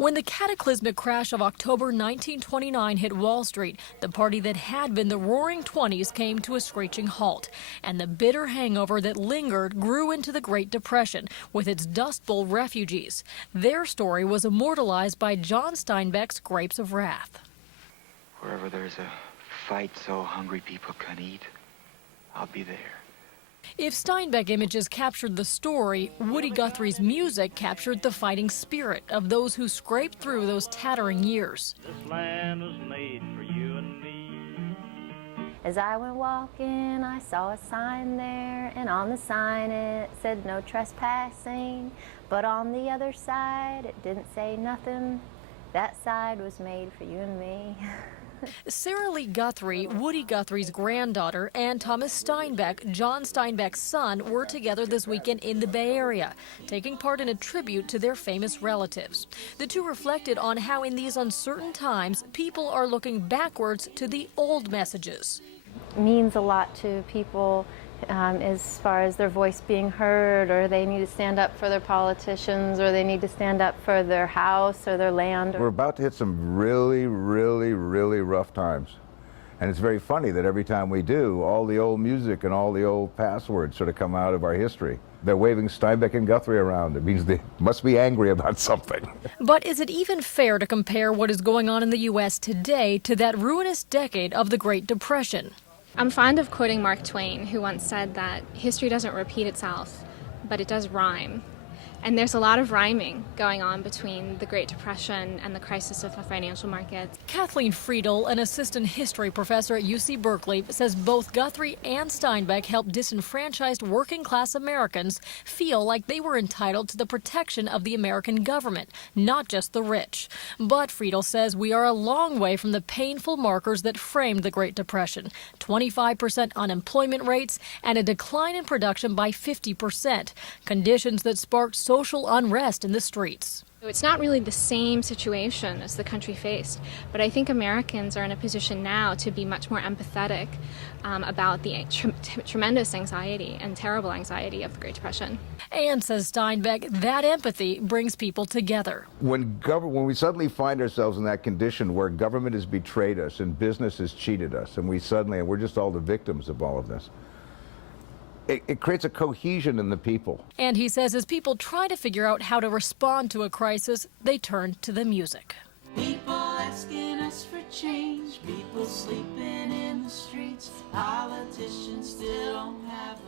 When the cataclysmic crash of October 1929 hit Wall Street, the party that had been the Roaring Twenties came to a screeching halt, and the bitter hangover that lingered grew into the Great Depression with its Dust Bowl refugees. Their story was immortalized by John Steinbeck's Grapes of Wrath. Wherever there's a fight so hungry people can eat, I'll be there. If Steinbeck images captured the story, Woody Guthrie's music captured the fighting spirit of those who scraped through those tattering years. This land was made for you and me. As I went walking, I saw a sign there, and on the sign it said no trespassing. But on the other side, it didn't say nothing. That side was made for you and me. Sarah Lee Guthrie, Woody Guthrie's granddaughter, and Thomas Steinbeck, John Steinbeck's son, were together this weekend in the Bay Area, taking part in a tribute to their famous relatives. The two reflected on how in these uncertain times, people are looking backwards to the old messages. It means a lot to people as far as their voice being heard, or they need to stand up for their politicians, or they need to stand up for their house or their land. We're about to hit some really rough times. And it's very funny that every time we do, all the old music and all the old passwords sort of come out of our history. They're waving Steinbeck and Guthrie around. It means they must be angry about something. But is it even fair to compare what is going on in the U.S. today to that ruinous decade of the Great Depression? I'm fond of quoting Mark Twain, who once said that history doesn't repeat itself, but it does rhyme. And there's a lot of rhyming going on between the Great Depression and the crisis of the financial markets. Kathleen Friedel, an assistant history professor at UC Berkeley, says both Guthrie and Steinbeck helped disenfranchised working-class Americans feel like they were entitled to the protection of the American government, not just the rich. But Friedel says we are a long way from the painful markers that framed the Great Depression: 25% unemployment rates and a decline in production by 50%, conditions that sparked social unrest in the streets. It's not really the same situation as the country faced, but I think Americans are in a position now to be much more empathetic about the tremendous anxiety and terrible anxiety of the Great Depression. And, says Steinbeck, that empathy brings people together. When we suddenly find ourselves in that condition where government has betrayed us and business has cheated us, and we're just all the victims of all of this, it creates a cohesion in the people. And he says as people try to figure out how to respond to a crisis, they turn to the music. People asking us for change, people sleeping in the streets, politicians still don't have